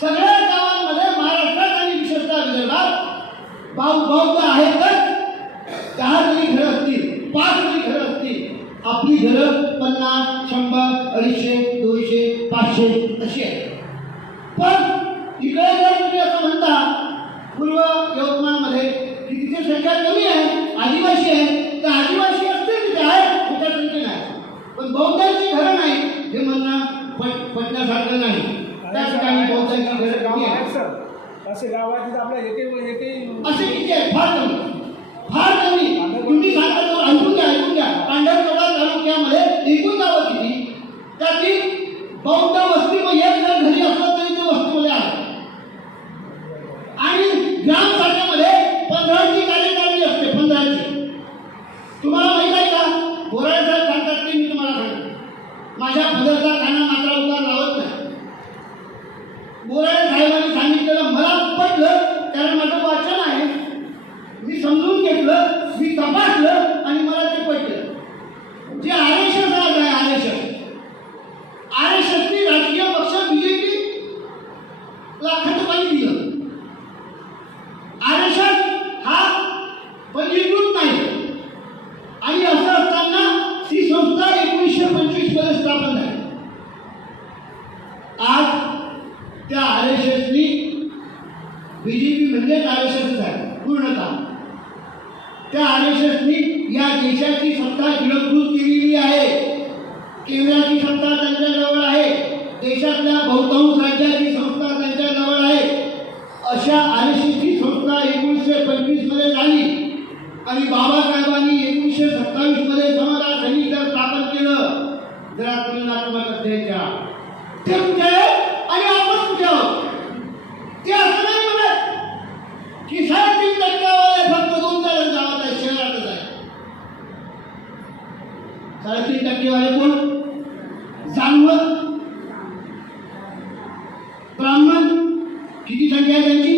सगळ्या गावांमध्ये महाराष्ट्रात आणि विशेषतः विदर्भात बौद्ध आहेतच. 10 जरी घरं असतील, 5 जरी घरं असतील, आपली घरं 50, 100, 250, 200, 500 अशी आहेत. पण तिकडे जर तुम्ही असं म्हणता पूर्व यवतमाळमध्ये की तिथे संख्या कमी आहे, आदिवासी आहे, तर आदिवासी असते तिथे आहे, मोठ्या संख्येने आहे. पण बौद्धांची घरं नाही हे म्हणणं पटण्यासारखं नाही. त्या ठिकाणी बौद्धांची घरं कमी आहेत. असे गाव आहेत आपल्या येते असे किती आहेत? फार कमी. तुम्ही सांगता तर ऐकून घ्या. पांढरकवडा तालुक्यामध्ये एकूण गावं किती? त्यातील बौद्ध वस्ती मग एक जर घरी असलं तरी ते वस्तीमध्ये आहे. आणि ग्रामसभेमध्ये 15ची कार्यकारिणी असते. 15ची तुम्हाला माहित आहे का? बोराळे साहेब सांगतात ते मी तुम्हाला सांगतो. माझ्या पदरचा काना मात्रा उतार लावत नाही. बोराळे साहेबांनी सांगितलेलं मला पटलं कारण माझं वाचन आहे. मी समजून घेतलं, मी तपासलं आणि मला ते पटलं. जे RSS आहे, RSSनी राजकीय पक्ष BJP ला खतपाणी दिलं. RSS हा पंजीकृत नाही. आणि असं असताना ती संस्था 1925 मध्ये स्थापन झाली. आज त्या RSSनी BJP म्हणजेच RSSच आहे पूर्णतः. त्या RSSनी या देशाची सत्ता गिळंकृत केलेली आहे. केंद्राची सत्ता त्यांच्याजवळ आहे. देशातल्या बहुतांश राज्याची संस्था त्यांच्याजवळ आहे. अशा RSSची संस्था 1925 मध्ये झाली आणि बाबासाहेबांनी 1927 मध्ये समता सैनिक स्थापन केलं. जरा तुलनात्मक अध्यायाच्या ते कुठे आहे आणि आपण कुठे आहोत? ते असं नाही म्हणत की 3.5% फक्त 2-4 गावात आहे, शहरातच आहे. 3.5% कोण? जानवर, ब्राह्मण. किती संख्या आहे त्यांची?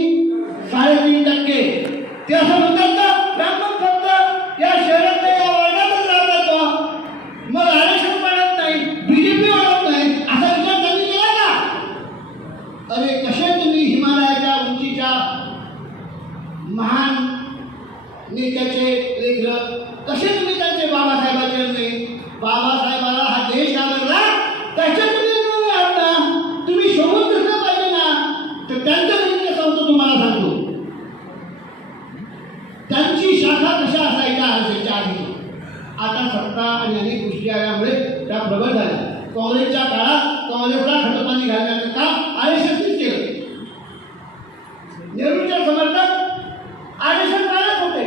3.5%. ते असं म्हणतात का ब्राह्मण फक्त या शहरात आता सत्ता आणि अनेक गोष्टी आल्यामुळे त्या प्रबळ झाल्या. काँग्रेसच्या काळात काँग्रेसला खतपाणी घालण्याचं काम आरएसएसनीच केलं. नेहरूच्या समर्थक आरएसएस कालच होते.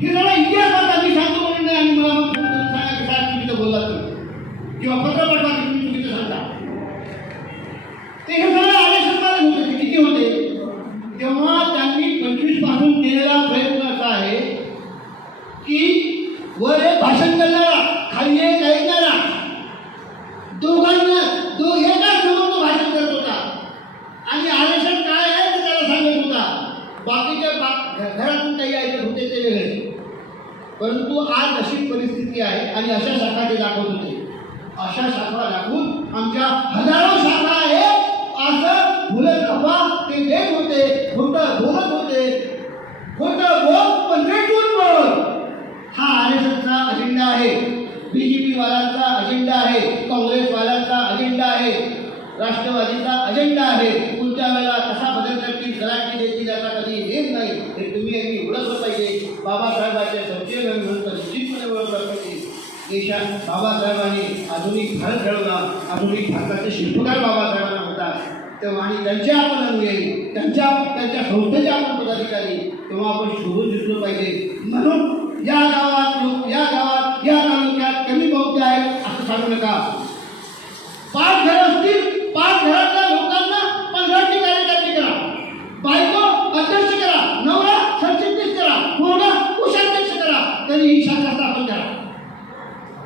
हे जरा इतिहासात आम्ही सांगतो म्हणून नाही आणि मला मग सांगा की साहेब चुकीचं बोलला तुम्ही किंवा पत्र पाठवा की तुम्ही चुकीचं सांगता. ते हे सगळं आरएसएसमध्ये होते. ते किती होते? तेव्हा त्यांनी 25 पासून केलेला प्रयत्न असा आहे की वर एक भाषण करणारा, खाली एक ऐकणारा, दोघांना एकाच समोर तो भाषण करत होता आणि आरक्षण काय आहे ते त्याला सांगत होता. बाकीच्या घरातून काही ऐकत होते ते वेगळे. परंतु आज अशी परिस्थिती आहे आणि अशा शाखा ते दाखवत होते. अशा शाखा दाखवून आमच्या हजारो शाखा आहेत असं बोलत अफवा ते देत होते. खोटं बोलत होते. खोटं बोल पण रेटून बोल हा आरएसएसचा अजेंडा आहे. बीजेपी वाल्यांचा अजेंडा आहे. काँग्रेसवाल्यांचा अजेंडा आहे. राष्ट्रवादीचा अजेंडा आहे. पुढच्या वेळेला कसा बदल करतील, गलाटणी देतील याचा कधी नेम नाही. हे तुम्ही यांनी ओळखलं पाहिजे. बाबासाहेबांच्या संशय म्हणून निश्चितपणे ओळखलं पाहिजे. देशात बाबासाहेबांनी आधुनिक भारत घडवला. आधुनिक भारताचे शिल्पकार बाबासाहेबांना होता तेव्हा आणि त्यांचे आपण अनुयायी, त्यांच्या संस्थेचे आपण पदाधिकारी, तेव्हा आपण शोधून दिसलं पाहिजे. म्हणून या गावात या तालुक्यात कमी बौद्ध आहेत असं सांगू नका. 5 घरं असतील, 5 घरातल्या लोकांना 15ची कार्यकर्ते करा. बायको अध्यक्ष करा, नवरा सरचिटणीस करा, मुलगा कोषाध्यक्ष करा, तरी ही शाखा स्थापन करा.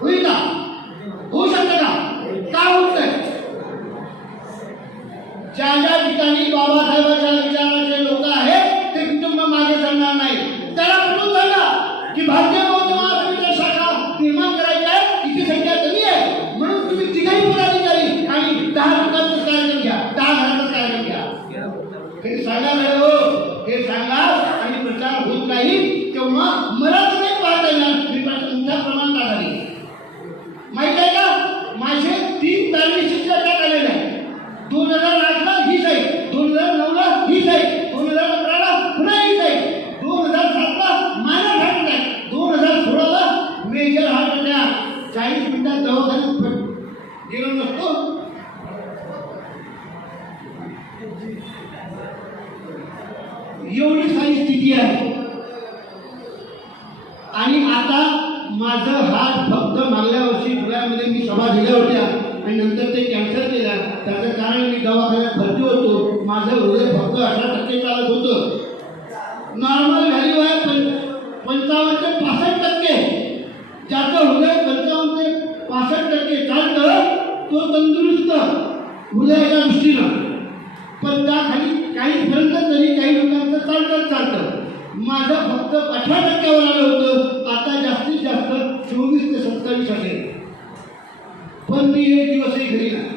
होईल का? होऊ शकतं का? का होत नाही? ज्या ठिकाणी बाबासाहेबांच्या विचाराचे लोक आहेत ते कुटुंब मागे सरणार नाही. त्याला कुठून सांगा की भारतीय बौद्ध महासभेच्या शाखा निर्माण करायच्या आहे, इथे संख्या कमी आहे म्हणून तुम्ही तिघही पदाधिकारी आणि 10 लोकांचा कार्यक्रम घ्या, 10 घरांचा कार्यक्रम घ्या. हे सांगा नाही हो, हे सांगा आणि प्रचार होत नाही तेव्हा मला तर नाही पाहता येणार मी तुमच्या प्रमाणात आधारी. माहिती आहे का? माझे 3 तारीख शिक्षकात आलेले आहे. 2008ला हीच आहे, 2009ला हीच आहे, 2015ला पुन्हा हीच आहे, 2007ला मायनर हार्ट अटॅक, 2016ला मेजर हार्ट अटॅक. 40 मिनिटात दवाखान्यात गेलो नसतो. एवढी सारी स्थिती आहे. आणि आता माझं हात फक्त मागल्या वर्षी जुलैमध्ये मी सभा दिल्या होत्या आणि नंतर ते कॅन्सल केल्या. त्याचं कारण मी दवाखान्यात भरती होतो. माझं हृदय फक्त 18% चालत होतं. नॉर्मल व्हॅल्यू आहे 55 ते 65%. ज्याचं हृदय 55 ते 65% चालतं तो तंदुरुस्त हृदयाच्या दृष्टीनं. पण त्याखाली काही पर्यंत तरी काही लोकांचं चालतं. माझं फक्त 18%वर आलं होतं. आता जास्तीत जास्त 24 ते 27 असेल. पण मी एक दिवसही घरी नाही,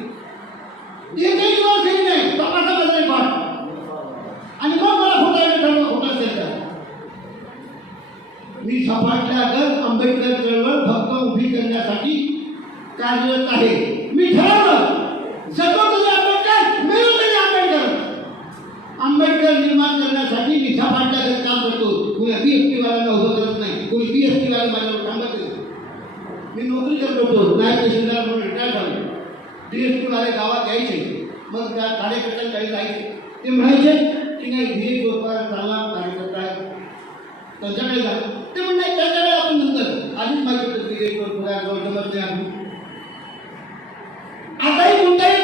एकही दिवस घरी नाही. बाबाचा माझा पाठ आणि मग मला खोटा असेल तर मी सपाटल्यागत आंबेडकर चळवळ फक्त उभी करण्यासाठी कार्यरत आहे. मी ठरवलं जगो तरी आंबेडकर, मिळो तरी आंबेडकर. आंबेडकर निर्माण करण्यासाठी मी सपाटल्यागत काम करतो. कोणी PhD वाल्यांना उभं करत नाही, कोणी PhD वाले माझ्यावर थांबत नाही. मी नोकरी करत होतो, नायब तहसीलदार म्हणून रिटायर झालो. PhD वाले गावात यायचे, मग त्या कार्यकर्त्यांकडे जायचे. ते म्हणायचे की नाही विजय गोपाळ चांगला कार्यकर्ता आहे, त्यांच्याकडे जा. ते म्हणणे त्याच्याकडे आपण नंतर आधीच माहिती होतं विजय गोपाळ जमत नाही. आताही कोणताही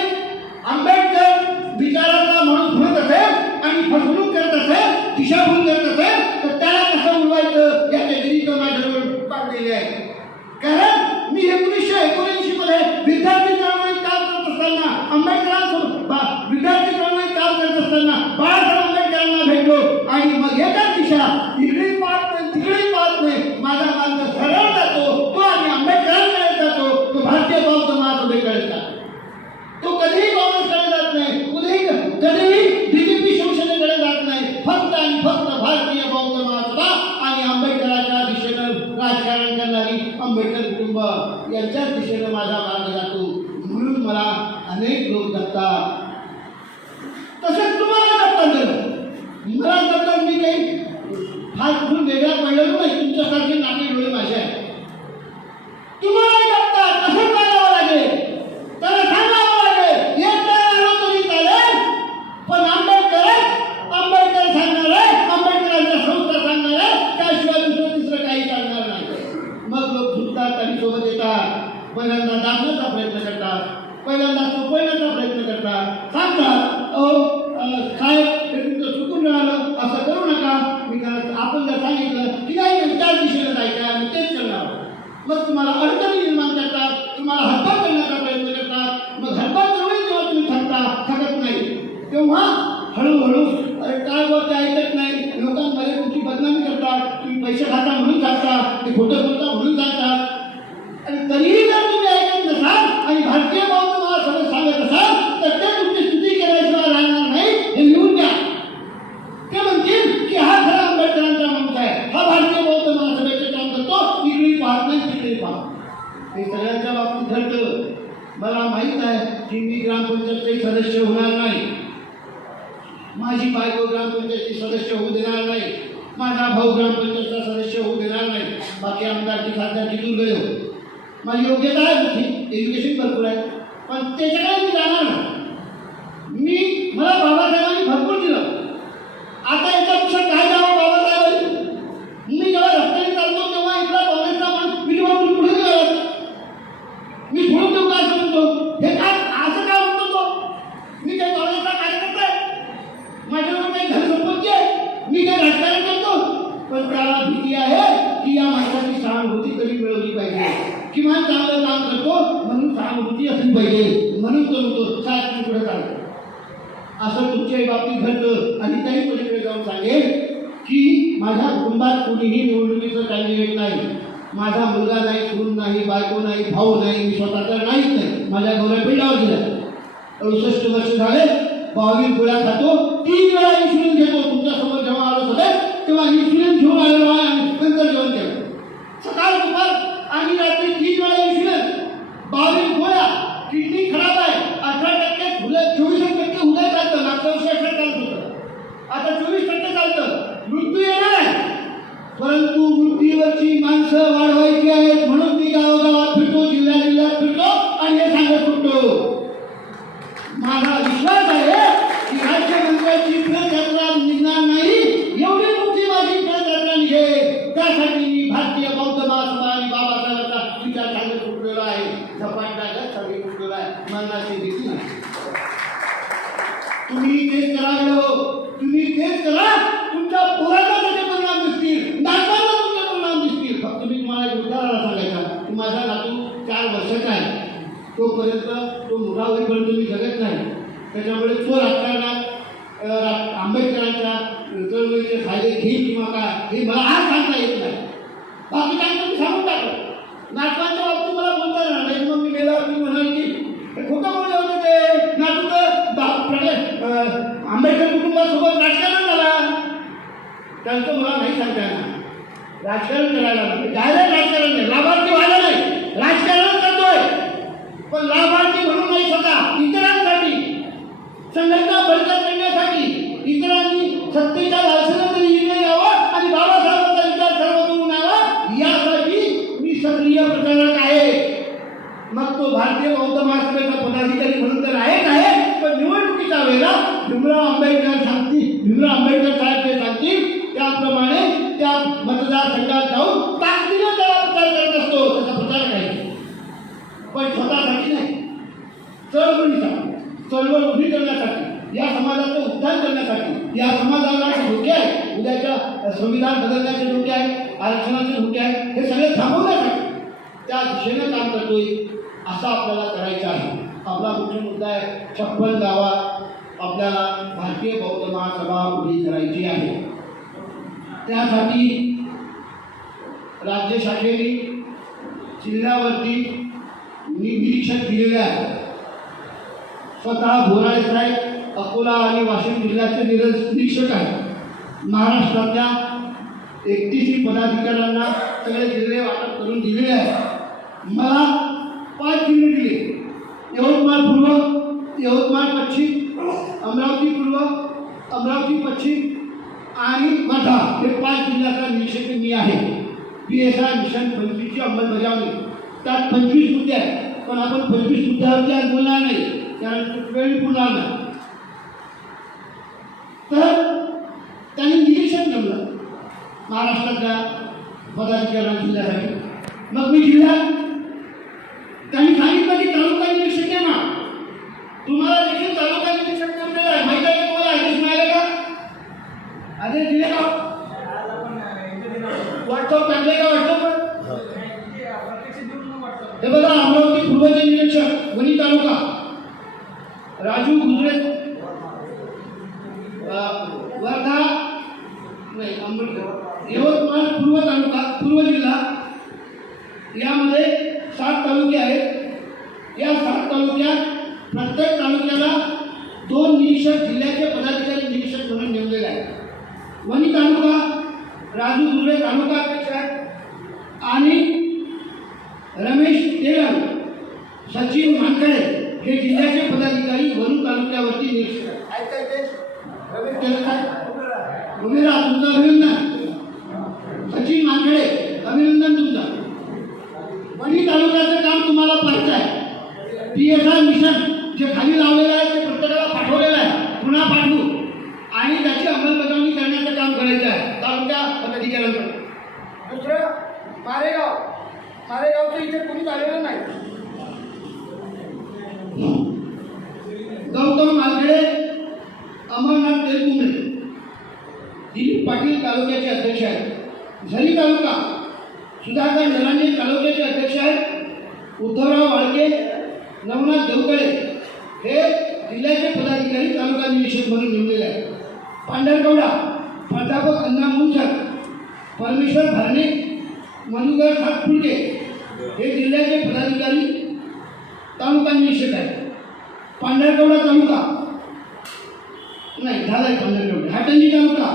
आंबेडकर विचाराचा माणूस म्हणत असेल आणि फसवणूक करत असेल, दिशाभूल करत असेल तर त्याला कसं उडवायचं याच्या जरी माझ्याजवळ पाडलेले आहे. कारण मी 1979 मध्ये विद्यार्थी चळवळीत काम करत असताना बाळासाहेब आंबेडकरांना भेटलो आणि मग एकच दिशा इकडे पाहत नाही तिकडे पाहत नाही. माझा मार्ग सरळ जातो तो आणि आंबेडकरांकडे जातो, तो भारतीय बौद्ध महासभेकडे जातो. तो कधीही काँग्रेसकडे जात नाही, कधीही BJP शिवसेनेकडे जात नाही. फक्त आणि फक्त भारतीय बौद्ध महासभा आणि आंबेडकरांच्या दिशेनं राजकारण करणारी आंबेडकर कुटुंब यांच्याच दिशेनं माझा मार्ग जातो. म्हणून मला अनेक लोक जगतात, तसेच तुम्हाला जगतात. मला जगतात मी काही फार खूप वेगळा पडलेलो नाही. तुमच्यासारखे नाते डोळे माझे आहेत. हे सगळ्यांच्या बाबतीत घडतं. मला माहीत आहे की मी ग्रामपंचायतचे सदस्य होणार नाही, माझी बायको ग्रामपंचायतची सदस्य होऊ देणार नाही, माझा भाऊ ग्रामपंचायतचा सदस्य होऊ देणार नाही, बाकी आमदारची खासदारची दुर्गय माझी योग्यता आहे मोठी, एज्युकेशन भरपूर आहे, पण त्याच्याकडे मी जाणार नाही. मला बाबासाहेबांनी भरपूर दिलं, आता याच्यापेक्षा काय द्यावं बाबासाहेबांनी. मी जेव्हा रस्त्याने चालतो तेव्हा इथला काँग्रेसचा माणूस मी जेव्हा पुढे गेलो मी सोडून देऊ काय समजतो, हे काय असं काय म्हणतो तो. मी काही काँग्रेसचा कार्यकर्ता आहे, माझ्याकडे काही घरसंपत्ती आहे, मी काही राजकारण करतो, पण त्याला भीती आहे की या माणसाची सहानुभूती कधी मिळवली पाहिजे, किमान चांगलं काम करतो म्हणून सहानुभूती असली पाहिजे, म्हणून तो म्हणतो साहेब पुढे चालतो. असं तुमच्याही बाबतीत घडतं. आणि त्याही पलीकडे जाऊन सांगेल की माझ्या कुटुंबात कोणीही निवडणुकीचं कॅन्डिडेट नाही, माझा मुलगा नाही, सून नाही, बायको नाही, भाऊ नाही, मी स्वतः तर नाहीच नाही, माझ्या गौऱ्या पिंडावर गेला 68 वर्ष झाले, 22 गोळ्या खातो, 3 वेळा इन्शुलिन घेतो. तुमच्यासमोर जेव्हा आलो होते तेव्हा इन्शुलिन घेऊन आलेलो आहे आणि नंतर जेवण केलं. सकाळ दुपार आणि रात्री 3 वेळा इन्शुलिन, 22 गोळ्या, किडनी खराब आहे, 18% फुलं, 24% उदय चालतं, मागच्या वर्षी 18 चालत होतं, आता 24% चालतं. मृत्यू येणार आहे, परंतु मृत्यूवरची माणसं वाढवायची आहेत, म्हणून मी गावोगावात फिरतो, जिल्ह्यात फिरतो आणि हे सांगत फिरतो. माझा विश्वास आहे की राज्यमंत्र्यांची फेरयात्रा निघणार नाही, एवढी मोठी माझी फेरयात्रा निघेल. त्यासाठी मी भारतीय बौद्ध महासभा आणि बाबासाहेबांचा विचार सांगत फुटलेला आहे, झपाटण्याचा सगळी फुटलेला आहे, मनाची देखील नाही. तुम्ही तेच करावं, तुम्ही तेच करा, तुमच्या पोराला त्याचे परिणाम दिसतील, नातवाला तुमचे परिणाम दिसतील. फक्त मी तुम्हाला एक उदाहरण सांगायचा की माझा नातू 4 वर्षाचा आहे, तोपर्यंत तो मोठा होईपर्यंत मी जगत नाही, त्याच्यामुळे तो राजकारणात आंबेडकरांच्या चळवळीचे फायदे घेईल किंवा काय हे मला आज सांगता येत नाही. बाकी काय तुम्ही सांगून टाकलं. नातवांच्या बाबतीत मला बोलता येणार नाही, मग मी गेल्यावर मी म्हणाल की खोटं बोलले होते ते, नातू तर आंबेडकर कुटुंबासोबत राजकारण झाला, त्यांचं मला नाही सांगता येणार. राजकारण करायला डायरेक्ट राजकारण नाही, लाभार्थी व्हायला नाही, राजकारण करतोय, पण लाभार्थी म्हणून नाही, स्वतः इतरांसाठी संघटना बळकट करण्यासाठी, इतरांनी सत्तेच्या लालसेनं तरी निर्णय यावं आणि बाबासाहेबांचा विचार सर्वदूर यावा, यासाठी मी सक्रिय प्रचारक आहे. मग तो भारतीय बौद्ध महासभेचा पदाधिकारी म्हणून तर आहे, पण निवडणुकीच्या वेळेला भीमराव आंबेडकर साहेब जे सांगतील त्याप्रमाणे त्या मतदारसंघात जाऊन ताकदीनं त्याला प्रचार करत असतो, त्याचा प्रचार काही, पण स्वतःसाठी नाही, चळवळ उभी करण्यासाठी, या समाजाचं उत्थान करण्यासाठी, या समाजाला धोके आहे, उद्याच्या संविधान बदलण्याचे धोके आहे, आरक्षणाचे धोके आहे, हे सगळे थांबवण्यासाठी त्या दिशेने काम करतोय. असं आपल्याला करायचं आहे. आपला मुख्य मुद्दा आहे 56 गावात आपल्याला भारतीय बौद्ध महासभा उभी करायची आहे. त्यासाठी राज्य शाखेने जिल्ह्यावरती निरीक्षक दिलेले आहे. स्वतः बोराळे साहेब अकोला आणि वाशिम जिल्ह्याचे निरीक्षक आहेत. महाराष्ट्रातल्या 31 पदाधिकाऱ्यांना सगळे जिल्हे वाटप करून दिलेले आहे. मला 5 जिल्हे दिले, यवतमाळ पूर्व, यवतमाळ पश्चिम, अमरावती पूर्व, अमरावती पश्चिम आणि वर्धा, हे 5 जिल्ह्याचा निरीक्षक मी आहे. PSI मिशन 25ची अंमलबजावणी, त्यात 25 मुद्दे आहेत, पण आपण 25 मुद्द्यावरती आज बोलणार नाही, कारण वेळ पुरणार नाही. तर त्यांनी निरीक्षण ठेवलं महाराष्ट्रातल्या पदाधिकाऱ्यांना जिल्ह्यासाठी. मग मी जिल्ह्यात त्यांनी सांगितलं की तालुका निरीक्षक आहे ना, तुम्हाला देखील तालुका निरीक्षक कोणतेला आहे माहिती आहे? तुम्हाला आदेश मिळाले का? आदेश दिले का? व्हॉट्सअप टाकले का? व्हॉट्सअपवर हे बघा, अमरावती पूर्वचे निरीक्षक वणी तालुका राजू गुजरे, वर्धा नाही यवतमाळ पूर्व तालुका, पूर्व जिल्हा, यामध्ये 7 तालुके आहेत. या 7 तालुक्यात प्रत्येक तालुक्याला 2 निरीक्षक, जिल्ह्याचे पदाधिकारी निरीक्षक म्हणून नेमलेले आहेत. वणी तालुका राजू गुजरे तालुका अध्यक्ष आहेत आणि रमेश तेलंग, सचिन मानकडे हे जिल्ह्याचे पदाधिकारी वरुण तालुक्यावरती नियुक्त रमेश तेलंग काय उभे राहा, तुमचं अभिनंदन. सचिन मानकडे अभिनंदन तुमचं. वणी तालुक्याचं काम तुम्हाला पाहायचं आहे. PSI मिशन जे खाली लावलेलं आहे ते प्रत्येकाला पाठवलेलं आहे, पुन्हा पाठवू आणि त्याची अंमलबजावणी करण्याचं काम करायचं आहे तालुक्या पदाधिकाऱ्यांकडे. दुसरं मारेगावचं इथे कोणीच आलेलं नाही. गौतम मालखेडे, अमरनाथ तेलकुंबळे, दिलीप पाटील तालुक्याचे अध्यक्ष आहेत. झरी तालुका सुधाकर नलांडे तालुक्याचे अध्यक्ष आहेत. उद्धवराव वाळके, नवनाथ देवकडे हे जिल्ह्याचे पदाधिकारी तालुका निरीक्षक म्हणून नेमलेले आहेत. पांढरकवडा प्राध्यापक अण्णा मुंचर, परमेश्वर भारणे, मधुकर सातपुडके हे जिल्ह्याचे पदाधिकारी तालुका निरीक्षक आहेत. पांढरकवडा तालुका नाही झाला आहे. पांढरकवडा हाटंजी तालुका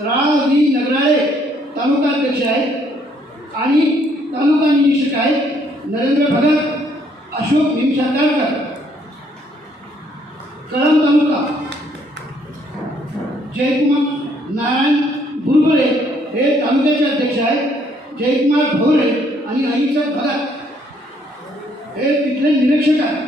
रा.व्ही. नगराळे तालुका अध्यक्ष आहेत आणि तालुका निरीक्षक आहेत नरेंद्र भगत, अशोक भीमसाकारकर. कळंब तालुका जयकुमार नारायण बुरबळे हे तालुक्याचे अध्यक्ष आहेत. जयकुमार भोरे आणि अहिंसा भगत हे तिथले निरीक्षक आहेत.